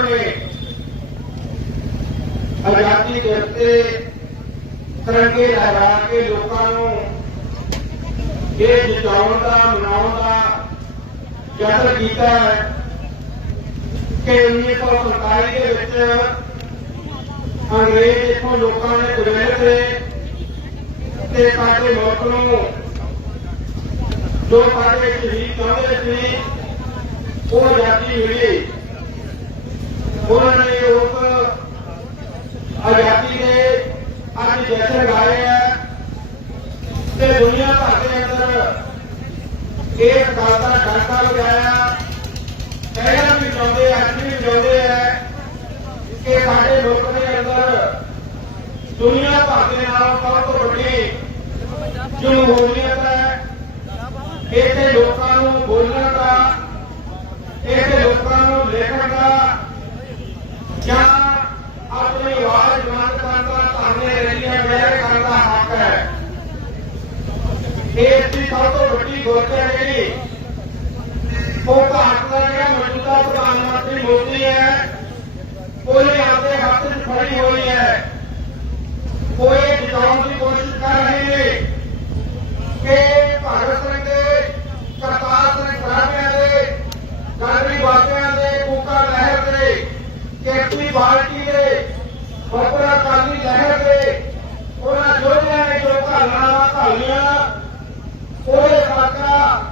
ਉਹਨਾਂ ਨੇ। ਆਜ਼ਾਦੀ ਦੇ ਉੱਤੇ ਤਿਰੰਗੇ ਲਹਿਰਾ ਕੇ ਲੋਕਾਂ ਨੂੰ ਇਹ ਜਿਤਾਉਣ ਦਾ, ਮਨਾਉਣ ਦਾ ਯਤਨ ਕੀਤਾ ਹੈ ਕਿ 1947 ਦੇ ਵਿੱਚ ਅੰਗਰੇਜ਼ ਇੱਥੋਂ ਲੋਕਾਂ ਨੇ ਗੁਜ਼ਰੇ ਤੇ ਤੇ ਸਾਡੇ ਮੁਲਕ ਨੂੰ ਜੋ ਸਾਡੇ ਸ਼ਹੀਦ ਚਾਹੁੰਦੇ ਸੀ ਉਹ ਆਜ਼ਾਦੀ ਮਿਲੀ। ਉਹਨਾਂ ਨੇ ਉਸ ਆਜ਼ਾਦੀ ਦੇ ਅੱਜ ਜਸ਼ਨ ਗਾਏ ਹੈ ਤੇ ਦੁਨੀਆ ਭਰ ਦੇ ਅੰਦਰ ਇਹ ਗੱਲ ਦਾ ਡਾਕਾ ਲਗਾਇਆ ਪਹਿਲਾਂ ਵੀ ਚਾਹੁੰਦੇ ਅੱਜ ਵੀ ਚਾਹੁੰਦੇ ਹੈ ਕਿ ਸਾਡੇ ਲੋਕ ਦੇ ਅੰਦਰ ਦੁਨੀਆ ਭਰ ਦੇ ਨਾਲ ਸਭ ਤੋਂ ਵੱਡੀ ਜਮਹੂਰੀਅਤ ਹੈ। ਇਹਦੇ ਲੋਕਾਂ ਨੂੰ ਬੋਲਣ ਦਾ ਇਹਦੇ ਲੋਕਾਂ ਨੂੰ ਲਿਖਣ ਦਾ ਜਾਂ ਆਪਣੀ ਆਵਾਜ਼ ਬੁਲੰਦ ਕਰਨ ਦਾ ਧਰਨੇ ਰੈਲੀਆਂ ਵਗੈਰਾ ਕਰਨ ਦਾ ਹੱਕ ਹੈ। ਇਹ ਦੀ ਸਭ ਤੋਂ ਵੱਡੀ ਗੁਰਤ ਹੈ ਜਿਹੜੀ ਉਹ ਭਾਰਤ ਦਾ ਜਿਹੜਾ ਮੌਜੂਦਾ ਪ੍ਰਧਾਨ ਮੰਤਰੀ ਮੋਦੀ ਹੈ, ਉਹਨੇ ਆਪਣੇ ਹੱਥ 'ਚ ਫੜੀ ਹੋਈ ਹੈ। ਕੋਈ ਇਹ ਜਿਤਾਉਣ ਦੀ ਕੋਸ਼ਿਸ਼ ਕਰ ਰਹੇ ਨੇ ਕਿ ਭਾਰਤ ਸਿੰਘ ਦੇ ਕਰਤਾਰ ਸਿੰਘ ਸਰਾਭਿਆਂ ਦੇ ਗਾਂਧੀ ਬਾਬਿਆਂ ਦੇ ਕੂਕਾ ਲਹਿਰ ਦੇ ਕੇਪੀ ਬਾਲਟੀ ਦੇ ਬੱਬਰਾ ਕਾਲੀ ਲਹਿਰ ਦੇ ਉਹਨਾਂ ਯੋਧਿਆਂ ਨੇ ਜੋ ਘਾਲਣਾ ਘਾਲੀਆਂ ਉਹਦੇ ਸਾਕਾ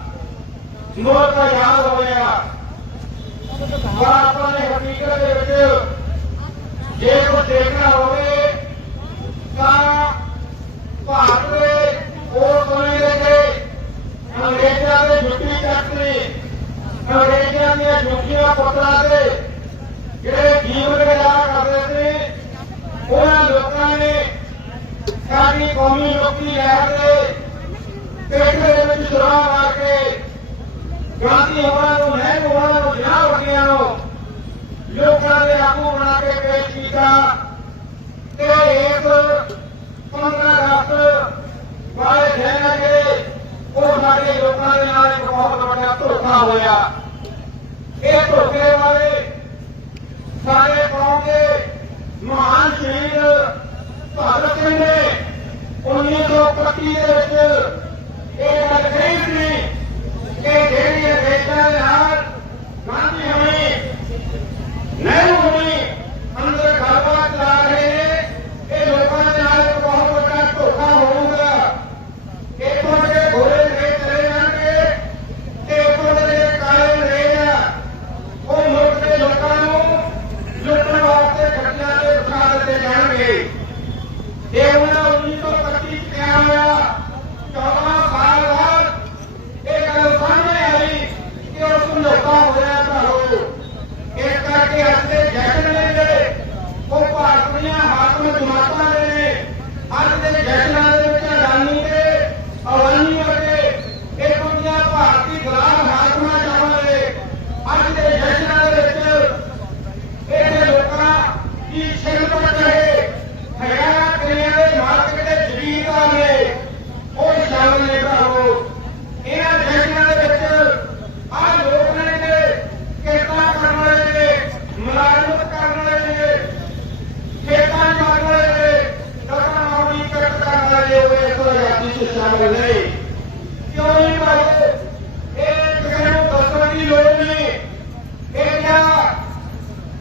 ਮੌਤ ਦਾ ਯਾਦ ਹੋਇਆ ਪਰ ਆਪਾਂ ਨੇ ਹਕੀਕਤ ਦੇ ਵਿੱਚ। ਜੇ ਕੋ ਦੇਖਣਾ ਹੋਵੇ, ਤਾਂ ਭਾਰਤ ਦੇ ਉਹ ਸਮੇਂ ਦੇ ਕੇ ਅੰਗਰੇਜ਼ਾਂ ਦੇ ਜੁੱਤੀ ਚੱਕਰੀ ਅੰਗਰੇਜ਼ਾਂ ਦੀਆਂ ਜੁੱਤੀਆਂ ਪੁੱਤਰਾਂ ਦੇ ਜਿਹੜੇ ਜੀਵਨ ਗੁਜ਼ਾਰਾ ਕਰਦੇ ਸੀ, ਉਹਨਾਂ ਲੋਕਾਂ ਨੇ ਸਾਡੀ ਕੌਮੀ ਲੋਕੀ ਲਹਿਰ ਦੇ ਪੇਟ ਦੇ ਵਿੱਚ ਸ਼ਰਾਬ ਗਾਂਧੀ ਹੋਰਾਂ ਨੂੰ ਨਹਿਰੂ ਹੋਰਾਂ ਨੂੰ ਜਿਹਾ ਵਰਗਿਆਂ ਨੂੰ ਲੋਕਾਂ ਦੇ ਆਗੂ ਬਣਾ ਕੇ ਪੇਸ਼ ਕੀਤਾ। ਤੇ ਇਸ 15 ਅਗਸਤ ਵਾਲੇ ਦਿਨ ਆ ਉਹ ਸਾਡੇ ਲੋਕਾਂ ਦੇ ਨਾਲ ਇੱਕ ਬਹੁਤ ਵੱਡਾ ਧੋਖਾ ਹੋਇਆ। ਇਹ ਧੋਖੇ ਵਾਲੇ ਸਾਡੇ ਕੌਮ ਦੇ ਮਹਾਨ ਸ਼ਹੀਦ ਭਗਤ ਸਿੰਘ ਨੇ 1925 ਦੇ ਵਿੱਚ ਇਹ ਗੱਲ ਕਹੀ ਸੀ ਕਿ ਜਿਹੜੀ ਅੰਗਰੇਜ਼ਾਂ ਦੇ ਨਾਲ ਗਾਂਧੀ ਹੋਣੀ ਨਹਿਰੂ ਹੋਣੀ ਅੰਦਰ ਗੱਲਬਾਤ ਚਲਾ ਰਹੇ ਨੇ ਇਹ ਲੋਕਾਂ ਦੇ ਨਾਲ ਇੱਕ ਬਹੁਤ ਵੱਡਾ ਧੋਖਾ ਹੋਊਗਾ ਇੱਥੋਂ ਦੇ ਗੋਰੇ ਨੇ ਚਲੇ ਜਾਣਗੇ ਤੇ ਇੱਥੋਂ ਦੇ ਕਾਲੇ ਨੇ ਉਹ ਮੁਲਕ ਦੇ ਲੋਕਾਂ ਨੂੰ ਲੁੱਟਣ ਵਾਸਤੇ ਖੱਟਿਆਂ ਤੇ ਬਿਠਾ ਦਿੱਤੇ ਜਾਣਗੇ ਇਹ ਉਹਨਾਂ 1925 ਚ ਕਿਹਾ ਹੋਇਆ 14 ਸਾਲ ਬਾਅਦ ਇਹ ਗੱਲ ਸਾਹਮਣੇ ਆਈ ਕਿ ਉਹ ਸਮਝੌਤਾ ਹੋਇਆ ਘਰੋਂ ਇਸ ਕਰਕੇ ਅੱਜ ਦੇ ਜਸ਼ਨ ਨੇ ਜਿਹੜੇ ਉਹ ਭਾਰਤ ਦੀਆਂ ਹਾਕਮ ਜਮਾਤਾਂ ਦੇ ਨੇ ਅੱਜ ਦੇ ਜਸ਼ਨਾਂ ਦੇ ਵਿੱਚ ਅਡਾਨੀ ਦੇ ਅਵਾਨੀ ਵਰਗੇ ਇਹ ਦੁਨੀਆ ਭਾਰਤੀ ਗੁਲਾਮ ਹਾਕਮਾਂ ਚਾਹੁੰਦੇ ਅੱਜ ਦੇ ਜਸ਼ਨਾਂ ਦੇ ਵਿੱਚ ਇਹ ਲੋਕਾਂ ਦੀ ਸ਼ਿਲਪਤ ਰਹੇ ਹਜ਼ਾਰਾਂ ਕਿਲਿਆਂ ਦੇ ਮਾਲਕ ਦੇ ਜ਼ਮੀਨਦਾਰ ਨੇ ਉਹ ਸ਼ਾਮਲ ਨੇ ਭਰਾਵੋ ਇਹਨਾਂ ਜਸ਼ਨਾਂ ਦੇ ਵਿੱਚ ਆਹ ਲੋਕ ਨੇ ਜਿਹੜੇ ਕਿਰਤਾਂ ਕਰਨ ਵਾਲੇ ਨੇ ਮੁਲਾਜ਼ਮਤ ਕਰਨ ਵਾਲੇ ਨੇ ਖੇਤਾਂ ਕਰਨ ਵਾਲੇ ਨੇ ਦਰਨਾ ਮਾਮੀ ਕੱਟ ਕਰਨ ਵਾਲੇ ਉਹ ਇਸ ਆਜ਼ਾਦੀ ਚ ਸ਼ਾਮਲ ਨਹੀਂ ਕਿਉਂ ਨਹੀਂ ਭਾਈ ਇਹ ਕਿਸੇ ਨੂੰ ਦੱਸਣ ਦੀ ਲੋੜ ਨਹੀਂ ਇਹ ਜਿਹੜਾ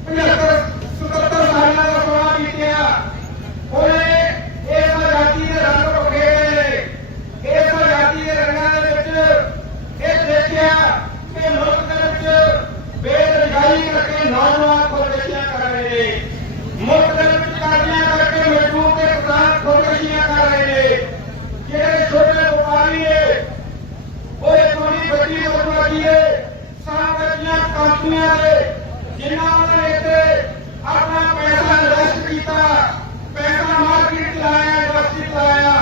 75 77 ਸਾਲਾਂ ਦਾ ਸਮਾਂ ਬੀਤਿਆ ਉਹਨੇ ਇਸ ਆਜ਼ਾਦੀ ਦੇ ਰੰਗ ਪਖੇਰੇ ਨੇ ਇਸ ਆਜ਼ਾਦੀ ਦੇ ਰੰਗਾਂ ਦੇ ਵਿੱਚ ਇਹ ਦੇਖਿਆ ਕਿ ਮੁਲਕ ਦੇ ਵਿੱਚ ਬੇਰੁਜ਼ਗਾਰੀ ਕਰਕੇ ਨੌਜਵਾਨ ਖੁਦਕੁਸ਼ੀਆਂ ਕਰ ਰਹੇ ਨੇ ਮੁਲਕ ਦੇ ਵਿੱਚ ਕਰਜ਼ਿਆਂ ਕਰਕੇ ਮਜ਼ਦੂਰ ਤੇ ਕਿਸਾਨ ਖੁਦਕੁਸ਼ੀਆਂ ਕਰ ਰਹੇ ਨੇ ਜਿਹੜੇ ਛੋਟੇ ਵਪਾਰੀ ਨੇ ਉਹ ਇੱਕ ਬੜੀ ਵੱਡੀ ਵਪਾਰੀ ਹੈ ਸਾਂਗੀਆਂ ਕੰਪਨੀਆਂ ਦੇ ਜਿਨ੍ਹਾਂ ਨੇ ਇੱਥੇ ਆਪਣਾ ਪੈਸਾ ਇਨਵੈਸਟ ਕੀਤਾ ਪੈਸਾ ਮਾਰਕੀਟ ਲਾਇਆ ਲਾਇਆ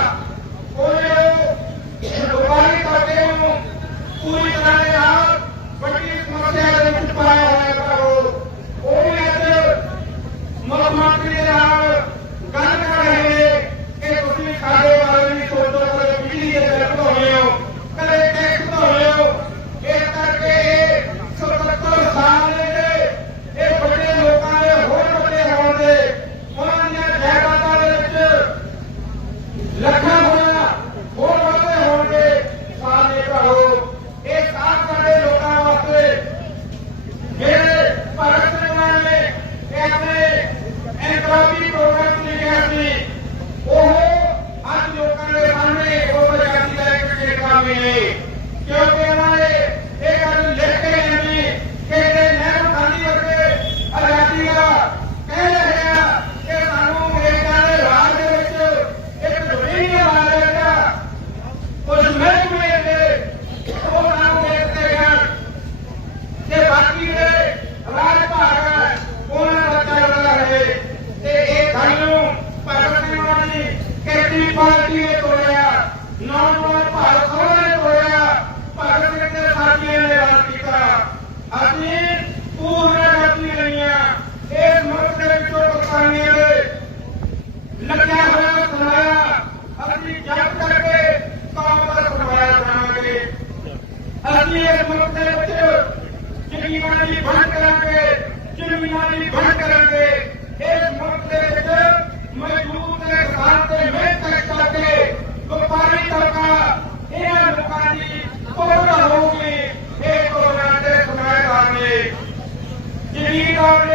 ਉਹਨੇ ਵਪਾਰੀ ਕਰਦੇ ਨੂੰ ਪੂਰੀ ਤਰ੍ਹਾਂ Lord.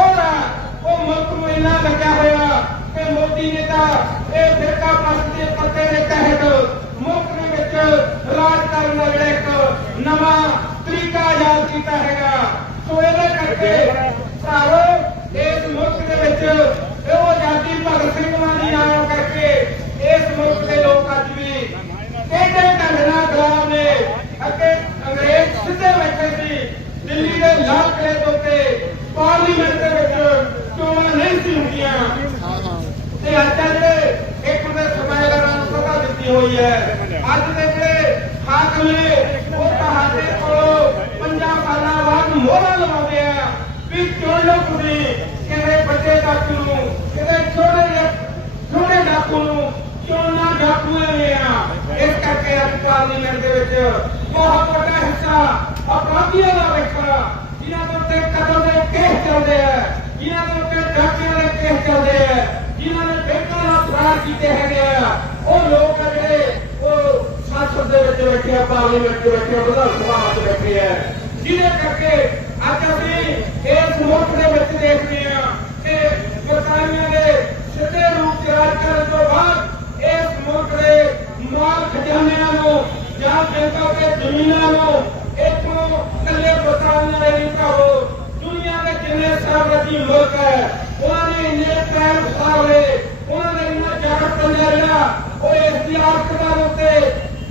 ਇੰਨਾ ਲੱਗਿਆ ਹੋਇਆ ਕਿ ਮੋਦੀ ਨੇ ਤਾਂ ਇਹ ਫਿਰਕਾ ਪ੍ਰਸਤ ਦੇ ਪੱਤੇ ਦੇ ਤਹਿਤ ਮੁਲਕ ਦੇ ਵਿੱਚ ਰਾਜ ਕਰਨ ਦਾ ਜਿਹੜਾ ਇੱਕ ਨਵਾਂ ਤਰੀਕਾ ਆਜ਼ਾਦ ਕੀਤਾ ਹੈਗਾ। ਸੋ ਇਹਦੇ ਕਰਕੇ ਸਾਰੋ, ਇਸ ਮੁਲਕ ਦੇ ਵਿੱਚ ਚੱਲਦੇ ਆ। ਜਿਨ੍ਹਾਂ ਦੇ ਉੱਤੇ ਡਾਕਿਆਂ ਦੇ ਕੇਸ ਚੱਲਦੇ ਆ, ਜਿਨ੍ਹਾਂ ਨੇ ਬੈਂਕਾਂ ਦਾ ਫਰਾਰ ਕੀਤੇ ਹੈਗੇ ਆ, ਉਹ ਲੋਕ ਆ ਜਿਹੜੇ, ਉਹ ਸੰਸਦ ਦੇ ਵਿੱਚ ਬੈਠੇ ਆ ਪਾਰਲੀਮੈਂਟ ਦੇ ਬੈਠੇ ਆ, ਵਿਧਾਨ ਸਭਾ ਵਿੱਚ ਬੈਠੇ ਆ। ਜਿਹਦੇ ਕਰਕੇ ਅੱਜ ਅਸੀਂ ਇਸ ਮੁਲਕ ਦੇ ਵਿੱਚ ਦੇਖਦੇ ਆ ਕਿ ਵਰਤਾਨੀਆਂ ਦੇ ਸਿੱਧੇ ਰੂਪ ਚ ਰਾਜ ਕਰਨ ਤੋਂ ਬਾਅਦ ਇਸ ਮੁਲਕ ਦੇ ਮਾਲ ਖਜ਼ਾਨਿਆਂ ਨੂੰ ਜਾਂ ਬੈਂਕਾਂ ਤੇ ਜ਼ਮੀਨਾਂ ਨੂੰ ਨਸ਼ਾਗਤੀ ਲੋਕ ਹੈ। ਉਹਨਾਂ ਨੇ ਇੰਨੇ ਪੈਰ ਫਸਾਵੇ ਉਹਨਾਂ ਨੇ ਇੰਨਾ ਜਾਗਰ ਪੰਜਾਰਿਆ, ਉਹ ਇਸ ਦੀ ਆਰਥਕਤਾ ਉੱਤੇ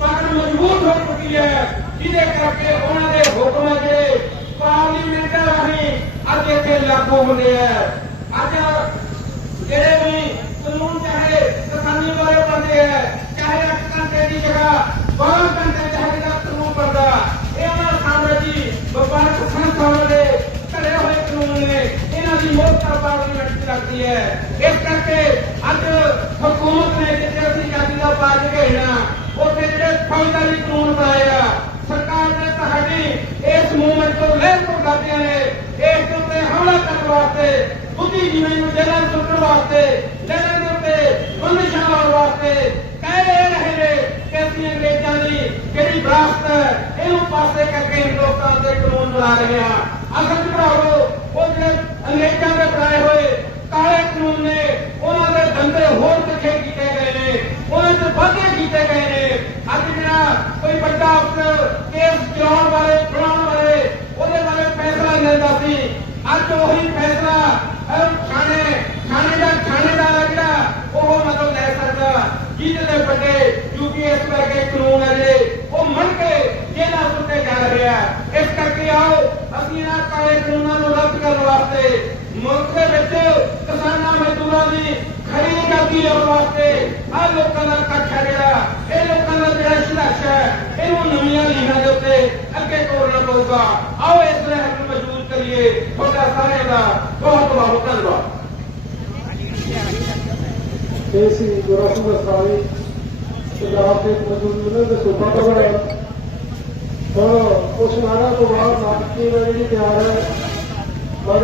ਪਾਗਲ ਮਜ਼ਬੂਤ ਹੋ ਚੁੱਕੀ ਹੈ, ਜਿਹਦੇ ਕਰਕੇ ਉਹਨਾਂ ਦੇ ਹੁਕਮ ਜਿਹੜੇ ਪਾਰਲੀਮੈਂਟ ਰਾਹੀਂ ਅੱਜ ਇੱਥੇ ਲਾਗੂ ਹੁੰਦੇ ਆ। ਅੱਜ ਜਿਹੜੇ ਵੀ ਕਾਨੂੰਨ ਚਾਹੇ ਕਿਸਾਨੀ ਵਾਲੇ ਬੰਦੇ ਹੈ ਚਾਹੇ 8 ਘੰਟੇ ਦੀ ਜਗ੍ਹਾ 12 ਘੰਟੇ ਚਾਹੇ ਦਾ ਕਾਨੂੰਨ ਬਣਦਾ, ਇਹਨਾਂ ਸਾਹਮਣੇ ਜੀ ਵਪਾਰਕ ਸੰਸਥਾਵਾਂ ਦੇ ਘੜੇ ਕਾਨੂੰਨ ਨੇ ਇਹਨਾਂ ਦੀ ਮੋਹਤਾ ਪਾਰਲੀਮੈਂਟ 'ਚ ਲੱਗਦੀ ਹੈ। ਇਸ ਕਰਕੇ ਅੱਜ ਹਕੂਮਤ ਨੇ ਜਿੱਥੇ ਅਸੀਂ ਜਾਤੀ ਦਾ ਬਾਜ ਘੇਣਾ ਉੱਥੇ ਜਿਹੜੇ ਫੌਜਦਾਰੀ ਕਾਨੂੰਨ ਬਣਾਇਆ ਸਰਕਾਰ ਨੇ ਤੁਹਾਡੀ ਇਸ ਮੂਵਮੈਂਟ ਤੋਂ ਲਹਿਰ ਤੋਂ ਲਾਦੀਆਂ ਨੇ, ਇਸ ਦੇ ਉੱਤੇ ਹਮਲਾ ਕਰਨ ਵਾਸਤੇ ਬੁੱਧੀ ਜੀਵਨ ਨੂੰ ਜੇਲ੍ਹਾਂ ਸੁੱਟਣ ਵਾਸਤੇ ਲਹਿਰਾਂ ਦੇ ਉੱਤੇ ਬੰਦਿਸ਼ਾਂ ਲਾਉਣ ਵਾਸਤੇ ਕਹਿ ਰਹੇ ਨੇ ਕਿ ਅਸੀਂ ਅੰਗਰੇਜ਼ਾਂ ਦੀ ਜਿਹੜੀ ਵਿਰਾਸਤ ਹੈ, ਇਹਨੂੰ ਪਾਸੇ ਕਰਕੇ ਲੋਕਾਂ ਦੇ ਕਾਨੂੰਨ ਬਣਾ ਰਹੇ ਹਾਂ। ਅਸਲ ਭਰਾਵੋ ਅੰਗਰੇਜ਼ਾਂ ਦੇ ਬਣਾਏ ਹੋਏ ਕਾਲੇ ਕਾਨੂੰਨ ਨੇ, ਉਹਨਾਂ ਦੇ ਧੰਦੇ ਹੋਰ ਤਿੱਖੇ ਕੀਤੇ ਗਏ ਨੇ, ਉਹਨਾਂ ਦੇ ਵਾਧੇ ਕੀਤੇ ਗਏ ਨੇ। ਅੱਜ ਜਿਹੜਾ ਕੋਈ ਵੱਡਾ ਅਫਸਰ ਕੇਸ ਚਲਾਉਣ ਵਾਲੇ, ਬਣਾਉਣ ਵਾਲੇ, ਉਹਦੇ ਬਾਰੇ ਫੈਸਲਾ ਲੈਂਦਾ ਸੀ। ਅੱਜ ਉਹੀ ਫੈਸਲਾ ਛਾਣੇ ਥਾਣੇ ਦਾ ਥਾਣੇਦਾਰ ਜਿਹੜਾ, ਉਹ ਮਤਲਬ ਲੈ ਸਕਦਾ। ਜਿਹਦੇ ਦੇ ਵੱਡੇ ਯੂਪੀਐਸ ਕਰਕੇ ਕਾਨੂੰਨ ਹੈ ਜਿਹੜੇ, ਉਹ ਮੰਨ ਕੇ ਜੇਲ੍ਹਾਂ ਉੱਤੇ ਜਾ ਰਿਹਾ ਇਸ ਕਰਕੇ ਆਓ ਅਸੀਂ ਇਹਨਾਂ ਕਾਲੇ ਕਾਨੂੰਨਾਂ ਨੂੰ ਰੱਦ ਕਰਨ ਵਾਸਤੇ ਮੁਲਕ ਦੇ ਵਿੱਚ ਕਿਸਾਨਾਂ ਮਜ਼ਦੂਰਾਂ ਦੀ ਖੜੀ ਕਰਦੀ ਆਉਣ ਵਾਸਤੇ। ਆ ਲੋਕਾਂ ਦਾ ਇਕੱਠ ਹੈ ਜਿਹੜਾ, ਇਹ ਲੋਕਾਂ ਦਾ ਜਿਹੜਾ ਸੰਘਰਸ਼ ਹੈ, ਇਹਨੂੰ ਨਵੀਆਂ ਲੀਹਾਂ ਦੇ ਉੱਤੇ ਅੱਗੇ ਤੋਰਨਾ ਪਊਗਾ। ਆਓ ਇਸ ਤਰ੍ਹਾਂ ਹੱਕ ਮਜ਼ਬੂਤ ਕਰੀਏ। ਤੁਹਾਡਾ ਸਾਰਿਆਂ ਦਾ ਬਹੁਤ ਬਹੁਤ ਧੰਨਵਾਦ। ਇਹ ਸੀ ਗੁਰਸੂਰ ਸਾਹਿਬ, ਪੰਜਾਬ ਦੇ ਮਜ਼ਦੂਰ ਯੂਨੀਅਨ ਦੇ ਸੂਬਾ ਪ੍ਰਧਾਨ ਹੁਣ ਉਸ ਨਾਰਾ ਤੋਂ ਬਾਅਦ ਨਾਟਕੀ ਜਿਹੜੀ ਤਿਆਰ ਹੈ